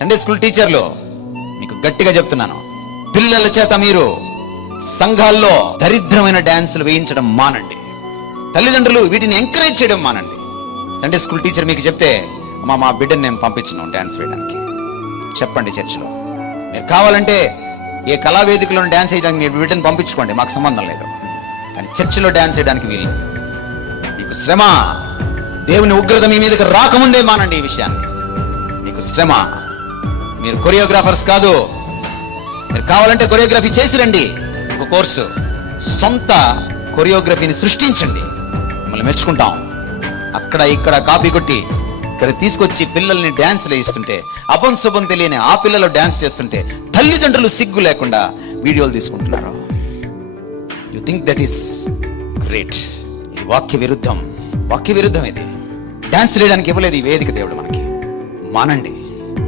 Sunday school టీచర్లు మీకు గట్టిగా చెప్తున్నాను, పిల్లల చేత మీరు సంఘాల్లో దరిద్రమైన డ్యాన్సులు వేయించడం మానండి. తల్లిదండ్రులు వీటిని ఎంకరేజ్ చేయడం మానండి. సండే స్కూల్ టీచర్ మీకు చెప్తే, అమ్మా మా బిడ్డని నేను పంపించను డ్యాన్స్ వేయడానికి చెప్పండి. చర్చిలో మీరు కావాలంటే ఏ కళావేదికలో డ్యాన్స్ వేయడానికి మీ బిడ్డని పంపించుకోండి, మాకు సంబంధం లేదు. కానీ చర్చిలో డ్యాన్స్ వేయడానికి వీలు. మీకు శ్రమ, దేవుని ఉగ్రత మీ మీదకి రాకముందే మానండి ఈ విషయాన్ని. మీకు శ్రమ. మీరు కొరియోగ్రాఫర్స్ కాదు. మీరు కావాలంటే కొరియోగ్రఫీ చేసి రండి, ఒక కోర్సు, సొంత కొరియోగ్రఫీని సృష్టించండి, మిమ్మల్ని మెచ్చుకుంటాం. అక్కడ ఇక్కడ కాపీ కొట్టి ఇక్కడ తీసుకొచ్చి పిల్లల్ని డ్యాన్స్లు వేయిస్తుంటే, అపంశుభం తెలియని ఆ పిల్లలు డ్యాన్స్ చేస్తుంటే తల్లిదండ్రులు సిగ్గు లేకుండా వీడియోలు తీసుకుంటున్నారు. You think that is great. ఇది వాక్య విరుద్ధం. ఇది డ్యాన్స్ వేయడానికి ఇవ్వలేదు ఈ వేదిక దేవుడు మనకి. మానండి.